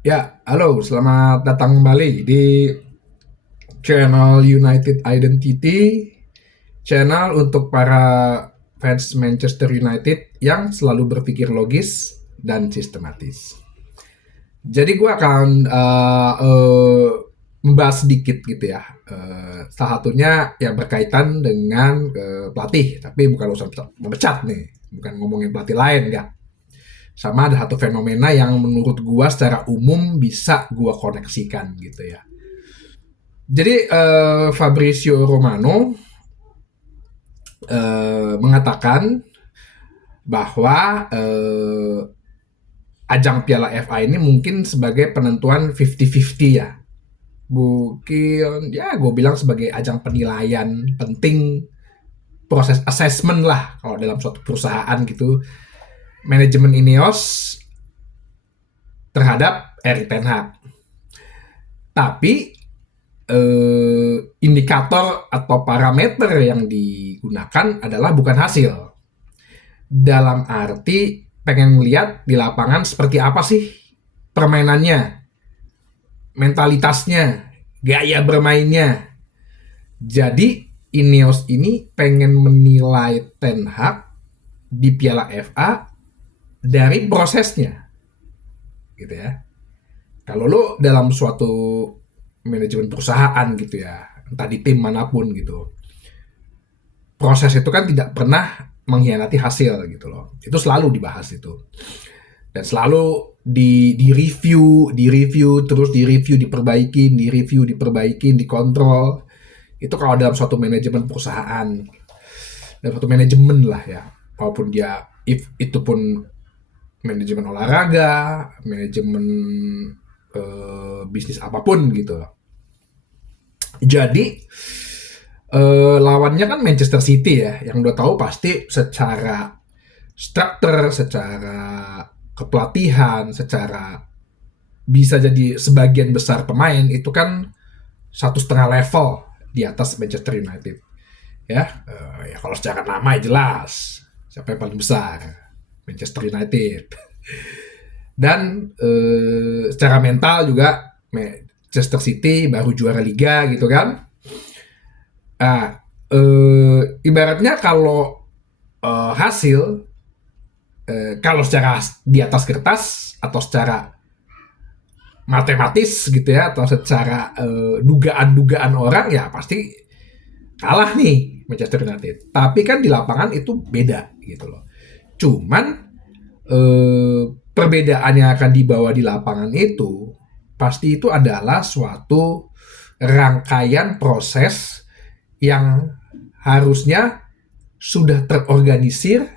Ya, halo, selamat datang kembali di channel United Identity, channel untuk para fans Manchester United yang selalu berpikir logis dan sistematis. Jadi gue akan membahas sedikit gitu ya. Salah satunya yang berkaitan dengan pelatih, tapi bukan urusan memecat nih, bukan ngomongin pelatih lain ya. Sama ada satu fenomena yang menurut gua secara umum bisa gua koneksikan gitu ya. Jadi Fabrizio Romano mengatakan bahwa ajang Piala FA ini mungkin sebagai penentuan 50-50 ya. Mungkin ya gue bilang sebagai ajang penilaian penting, proses assessment lah kalau dalam suatu perusahaan gitu, manajemen Ineos terhadap Erik ten Hag. Tapi indikator atau parameter yang digunakan adalah bukan hasil. Dalam arti pengen melihat di lapangan seperti apa sih permainannya, mentalitasnya, gaya bermainnya. Jadi Ineos ini pengen menilai Ten Hag di Piala FA dari prosesnya, gitu ya. Kalau lo dalam suatu manajemen perusahaan gitu ya, entah di tim manapun gitu, proses itu kan tidak pernah mengkhianati hasil gitu loh. Itu selalu dibahas itu. Dan selalu di review, terus di review, diperbaikin, di review, diperbaikin, dikontrol. Itu kalau dalam suatu manajemen perusahaan, dalam suatu manajemen lah ya. Walaupun dia if itu pun manajemen olahraga, manajemen bisnis apapun gitu loh. Jadi lawannya kan Manchester City ya, yang udah tahu pasti secara struktur, secara kepelatihan, secara bisa jadi sebagian besar pemain itu kan 1,5 level di atas Manchester United. Ya kalau secara nama ya jelas siapa yang paling besar, Manchester United. Dan secara mental juga Manchester City baru juara liga gitu kan. Nah, ibaratnya kalau hasil, kalau secara di atas kertas atau secara matematis gitu ya, atau secara dugaan-dugaan orang ya pasti kalah nih Manchester United. Tapi kan di lapangan itu beda gitu loh. Cuman perbedaan yang akan dibawa di lapangan itu pasti itu adalah suatu rangkaian proses yang harusnya sudah terorganisir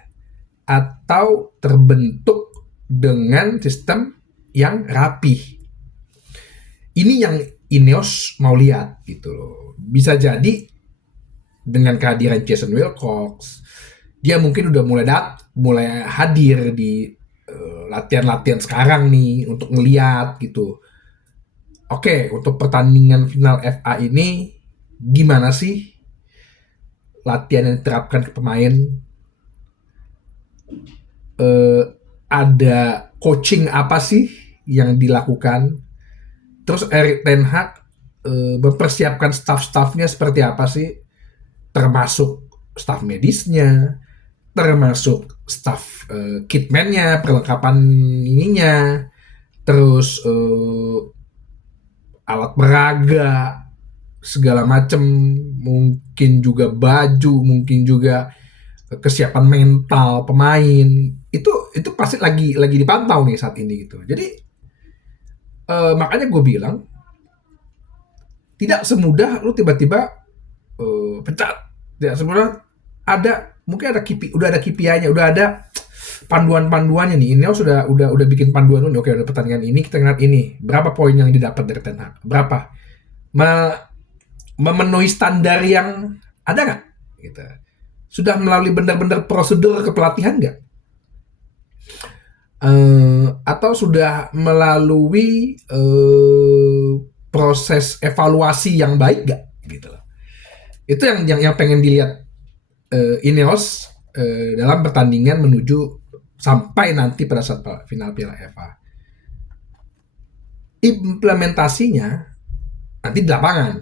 atau terbentuk dengan sistem yang rapi. Ini yang Ineos mau lihat gitu loh. Bisa jadi dengan kehadiran Jason Wilcox, dia mungkin udah mulai hadir di latihan-latihan sekarang nih untuk ngeliat gitu. Oke, untuk pertandingan final FA ini gimana sih latihan yang diterapkan ke pemain, ada coaching apa sih yang dilakukan, terus Erik ten Hag mempersiapkan staff-staffnya seperti apa sih, termasuk staff medisnya, termasuk staff kitman-nya, perlengkapan ininya, terus alat peraga, segala macem, mungkin juga baju, mungkin juga kesiapan mental pemain, itu pasti lagi dipantau nih saat ini gitu. Jadi makanya gue bilang tidak semudah lu tiba-tiba pecat, tidak semudah. Ada mungkin ada udah ada KPI-nya, udah ada panduan-panduannya nih. Ini sudah bikin panduan nih. Oke, ada pertandingan ini kita ngeliat ini berapa poin yang didapat dari Ten Hag, berapa memenuhi standar yang ada nggak gitu, sudah melalui benar-benar prosedur kepelatihan nggak, atau sudah melalui proses evaluasi yang baik nggak gitu. Itu yang pengen dilihat Ineos dalam pertandingan menuju sampai nanti pada saat final Piala FA. implementasinya nanti di lapangan.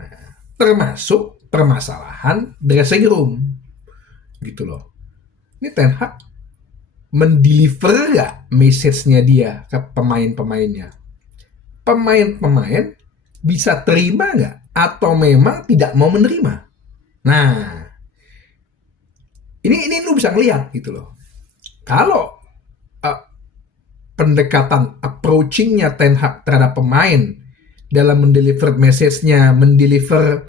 Nah, termasuk permasalahan dressing room gitu loh. Ini Ten Hag mendeliver gak message-nya dia ke pemain-pemainnya? Pemain-pemain bisa terima nggak? Atau memang tidak mau menerima? Nah, ini lu bisa ngeliat gitu loh. Kalau uh, pendekatan approaching-nya Ten Hag terhadap pemain dalam mendeliver message-nya, mendeliver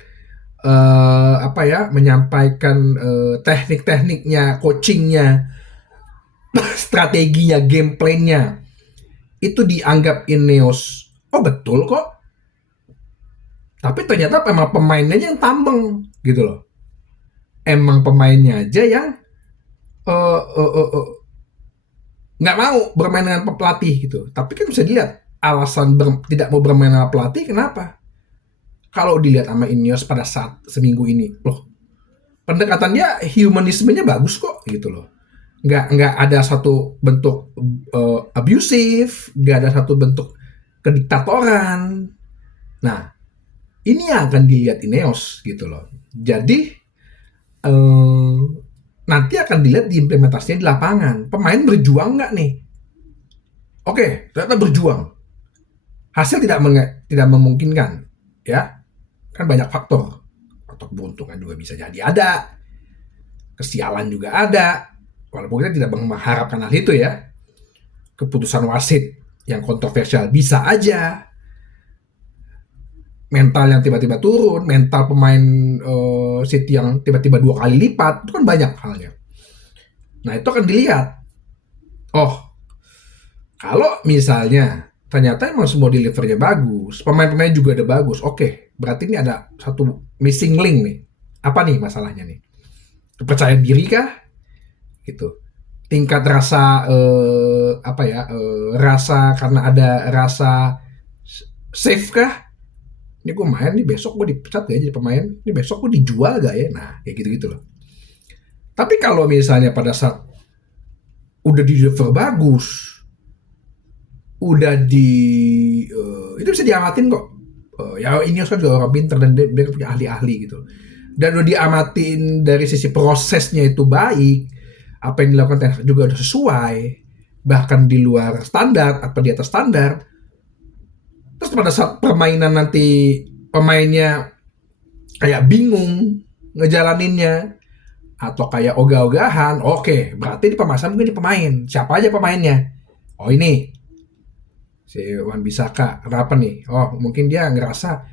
menyampaikan teknik-tekniknya, coachingnya, strateginya, game plan-nya, itu dianggap Ineos, oh betul kok. Tapi ternyata emang pemainnya aja yang tambeng gitu loh. Emang pemainnya aja yang nggak mau bermain dengan pelatih gitu. Tapi kan bisa dilihat alasan tidak mau bermain dengan pelatih kenapa? Kalau dilihat sama Ineos pada saat seminggu ini, loh pendekatannya humanismenya bagus kok gitu loh. Nggak ada satu bentuk abusive, nggak ada satu bentuk kediktatoran. Nah, ini yang akan dilihat Ineos gitu loh. Jadi nanti akan dilihat di implementasinya di lapangan. Pemain berjuang nggak nih? Oke, ternyata berjuang. Hasil tidak memungkinkan, ya. Kan banyak faktor. Faktor keberuntungan juga bisa jadi ada. Kesialan juga ada. Walaupun kita tidak mengharapkan hal itu ya. Keputusan wasit yang kontroversial bisa aja. Mental yang tiba-tiba turun, mental pemain City yang tiba-tiba 2 kali lipat, itu kan banyak halnya. Nah, itu akan dilihat. Oh, kalau misalnya ternyata emang semua delivernya bagus, pemain-pemain juga ada bagus, oke, berarti ini ada satu missing link nih. Apa nih masalahnya nih? Kepercayaan diri kah? Gitu. Tingkat rasa rasa karena ada rasa safe kah? Ini gue main nih, besok gue dipecat gak ya jadi pemain? Ini besok gue dijual gak ya? Nah, kayak gitu-gitu loh. Tapi kalau misalnya pada saat udah di deliver bagus, udah itu bisa diamatin kok. Ya ini kan juga orang pinter dan dia punya ahli-ahli gitu. Dan udah diamatin dari sisi prosesnya itu baik, apa yang dilakukan juga udah sesuai, bahkan di luar standar atau di atas standar. Terus pada saat permainan nanti pemainnya kayak bingung ngejalaninnya atau kayak ogah-ogahan, oke, berarti di pemasaran mungkin di pemain. Siapa aja pemainnya? Oh ini si Wan Bisaka. Kenapa nih? Oh mungkin dia ngerasa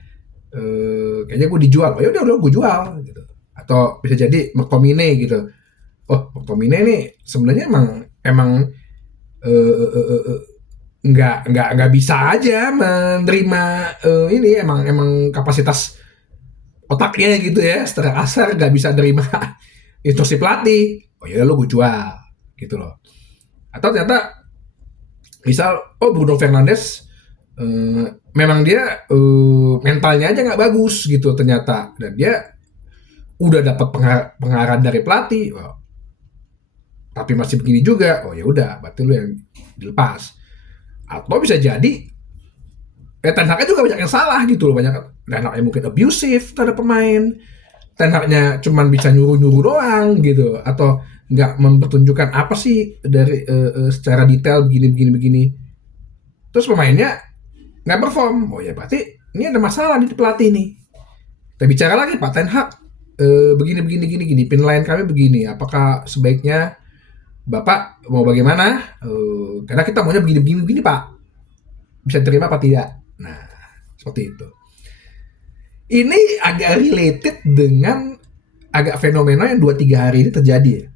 kayaknya gue dijual. Oh yaudah gue jual gitu. Atau bisa jadi McTominay gitu. Oh McTominay nih sebenarnya emang nggak bisa aja menerima ini emang kapasitas otaknya gitu ya secara kasar nggak bisa nerima instruksi pelatih. Oh ya lo gue jual gitu loh. Atau ternyata misal Bruno Fernandes memang dia mentalnya aja nggak bagus gitu ternyata, dan dia udah dapat pengarahan dari pelatih, tapi masih begini juga. Oh ya udah, berarti lu yang dilepas. Atau bisa jadi Ten Hag juga banyak yang salah gitu loh, banyak Ten Hag mungkin abusive terhadap pemain, Ten Hag-nya cuman bisa nyuruh-nyuruh doang gitu, atau nggak mempertunjukkan apa sih dari secara detail begini. Terus pemainnya nggak perform. Oh ya berarti ini ada masalah di pelatih nih. Kita bicara lagi Pak Ten Hag begini gini. Penilaian kami begini. Apakah sebaiknya Bapak mau bagaimana? Karena kita maunya begini Pak. Bisa terima apa tidak? Nah seperti itu. Ini agak related dengan agak fenomena yang 2-3 hari ini terjadi ya.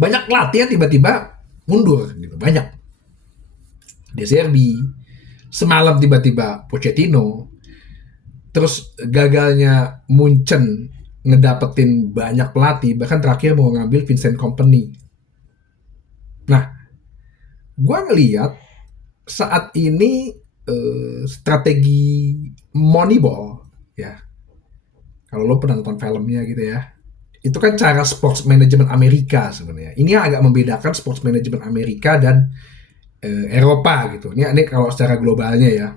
Banyak pelatih yang tiba-tiba mundur gitu, banyak. De Zerbi, semalam tiba-tiba Pochettino, terus gagalnya Munchen ngedapetin banyak pelatih, bahkan terakhir mau ngambil Vincent Kompany. Nah, gue ngeliat saat ini strategi Moneyball ya, kalau lo pernah nonton filmnya gitu ya, itu kan cara sports management Amerika sebenarnya. Ini yang agak membedakan sports management Amerika dan Eropa gitu. Ini kalau secara globalnya ya.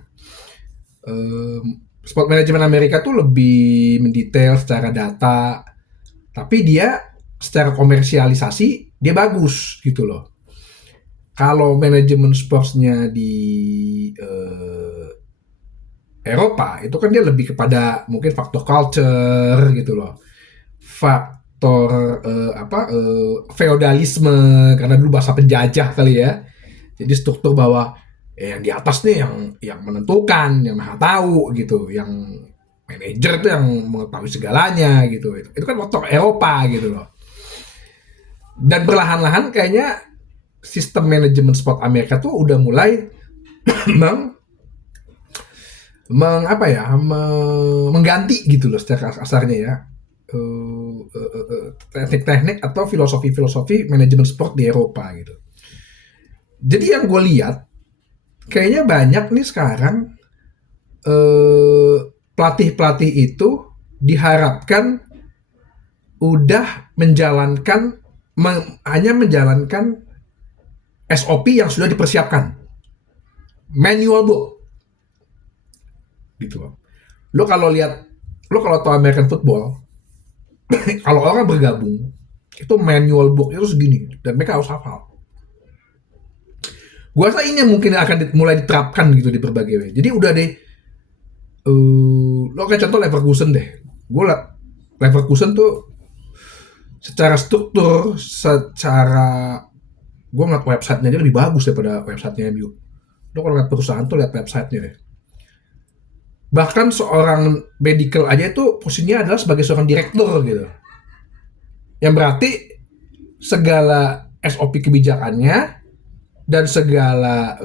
Sport manajemen Amerika tuh lebih mendetail secara data, tapi dia secara komersialisasi dia bagus gitu loh. Kalau manajemen sportsnya di Eropa itu kan dia lebih kepada mungkin faktor culture gitu loh, faktor feodalisme karena dulu bahasa penjajah kali ya. Jadi struktur bahwa yang di atas nih yang menentukan, yang maha tahu gitu, yang manajer itu yang mengetahui segalanya gitu. Itu kan faktor Eropa gitu loh. Dan perlahan-lahan kayaknya sistem manajemen sport Amerika tuh udah mulai meng, mengganti gitu loh secara kasarnya ya teknik-teknik atau filosofi-filosofi manajemen sport di Eropa gitu. Jadi yang gue lihat kayaknya banyak nih sekarang pelatih-pelatih itu diharapkan udah hanya menjalankan SOP yang sudah dipersiapkan, manual book gitu loh. Lo kalau tahu American football, kalau orang bergabung itu manual book itu segini dan mereka harus hafal. Gua rasa ini yang mungkin akan mulai diterapkan gitu di berbagai way. Jadi udah deh, lo kayak contoh Leverkusen deh. Gue liat Leverkusen tuh secara struktur, secara gue ngeliat websitenya dia lebih bagus daripada websitenya MU. Lo kalau ngeliat perusahaan tuh lihat websitenya deh. Bahkan seorang medical aja itu posisinya adalah sebagai seorang direktur gitu. Yang berarti segala SOP kebijakannya dan segala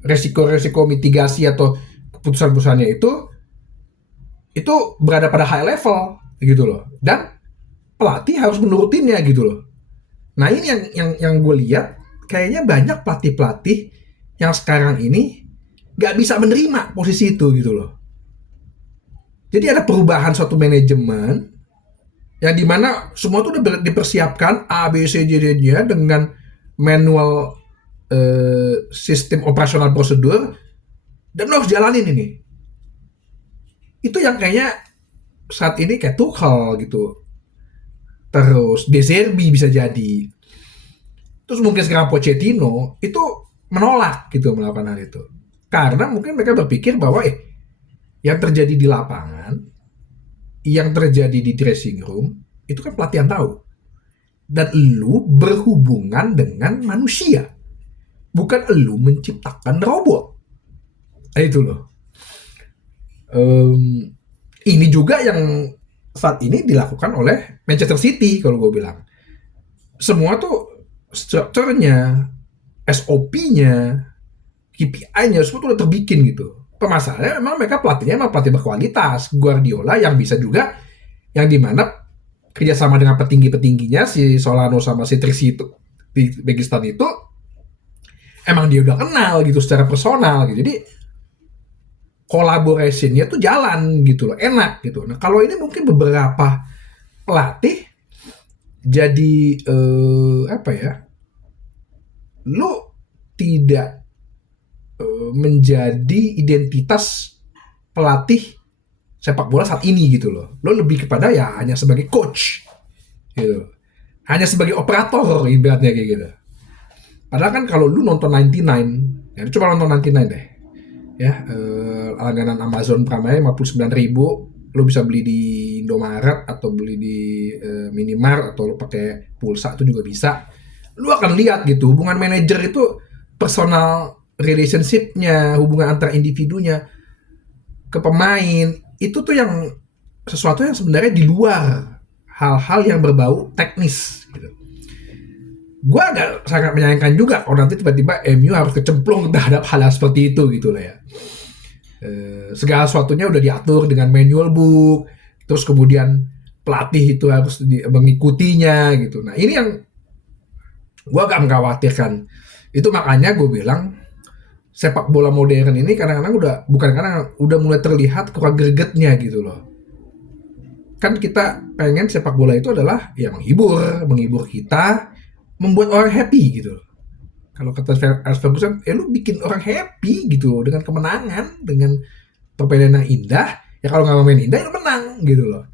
resiko-resiko mitigasi atau keputusan-keputusannya itu berada pada high level gitu loh. Dan pelatih harus menurutinnya gitu loh. Nah ini yang gue lihat kayaknya banyak pelatih-pelatih yang sekarang ini nggak bisa menerima posisi itu gitu loh. Jadi ada perubahan suatu manajemen yang dimana semua itu udah dipersiapkan A B C D nya dengan manual sistem operasional prosedur dan lo harus jalanin ini. Itu yang kayaknya saat ini kayak Tuchel gitu. Terus De Zerbi bisa jadi. Terus mungkin sekarang Pochettino itu menolak gitu melakukan hal itu. Karena mungkin mereka berpikir bahwa yang terjadi di lapangan, yang terjadi di dressing room, itu kan pelatihan tahu. Dan lu berhubungan dengan manusia. Bukan lu menciptakan robot. Itu loh. Ini juga yang saat ini dilakukan oleh Manchester City kalau gue bilang. Semua tuh strukturnya, SOP-nya, KPI-nya semua tuh udah terbikin gitu. Pemasalahnya memang mereka pelatihnya memang pelatih berkualitas. Guardiola yang bisa juga, yang dimana kerjasama dengan petinggi-petingginya si Solano sama si Trixie itu di Uzbekistan itu emang dia udah kenal gitu secara personal gitu. Jadi collaboration-nya tuh jalan gitu loh, enak gitu. Nah kalau ini mungkin beberapa pelatih jadi lu tidak menjadi identitas pelatih sepak bola saat ini gitu loh. Lo lebih kepada ya hanya sebagai coach gitu. Hanya sebagai operator ibaratnya kayak gitu. Padahal kan kalau lu nonton 99, ya coba nonton 99 deh. Ya, langganan Amazon Prime 59.000, lu bisa beli di Indomaret atau beli di Minimart atau lu pakai pulsa itu juga bisa. Lu akan lihat gitu hubungan manajer itu personal relationship-nya, hubungan antar individunya ke pemain itu tuh yang sesuatu yang sebenarnya di luar hal-hal yang berbau teknis gitu. Gue agak sangat menyayangkan juga kalau nanti tiba-tiba MU harus kecemplung terhadap hal seperti itu gitu lah ya. Segala sesuatunya udah diatur dengan manual book, terus kemudian pelatih itu harus mengikutinya gitu. Nah ini yang gue agak mengkhawatirkan. Itu makanya gue bilang sepak bola modern ini kadang-kadang udah mulai terlihat kurang gregetnya gitu loh. kan kita pengen sepak bola itu adalah ya menghibur kita, membuat orang happy gitu. Kalau kata Alex Ferguson, lu bikin orang happy gitu loh dengan kemenangan, dengan permainan yang indah. Ya kalau nggak main indah, ya lu menang gitu loh.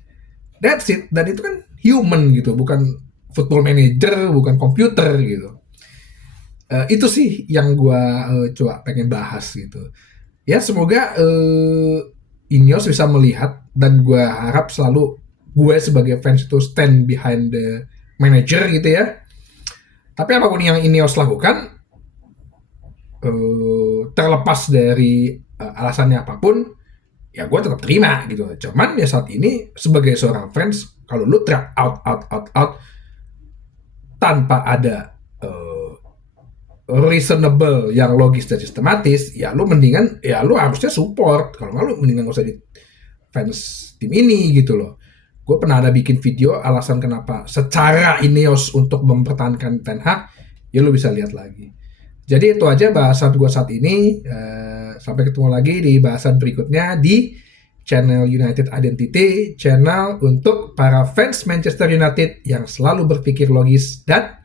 That's it. Dan itu kan human gitu, bukan football manager, bukan komputer gitu. Itu sih yang gua coba pengen bahas gitu. Ya semoga Ineos bisa melihat, dan gue harap selalu gue sebagai fans itu stand behind the manager gitu ya. Tapi apapun yang Ineos lakukan, terlepas dari alasannya apapun, ya gue tetap terima gitu. Cuman ya saat ini sebagai seorang fans, kalau lu track out tanpa ada reasonable yang logis dan sistematis, ya lu mendingan, ya lu harusnya support. Kalau nggak, lu mendingan gak usah di fans tim ini gitu loh. Gue pernah ada bikin video alasan kenapa secara Ineos untuk mempertahankan Ten Hag, ya lu bisa lihat lagi. Jadi itu aja bahasan gue saat ini. Sampai ketemu lagi di bahasan berikutnya di channel United Identity, channel untuk para fans Manchester United yang selalu berpikir logis dan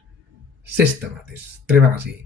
sistematis. Terima kasih.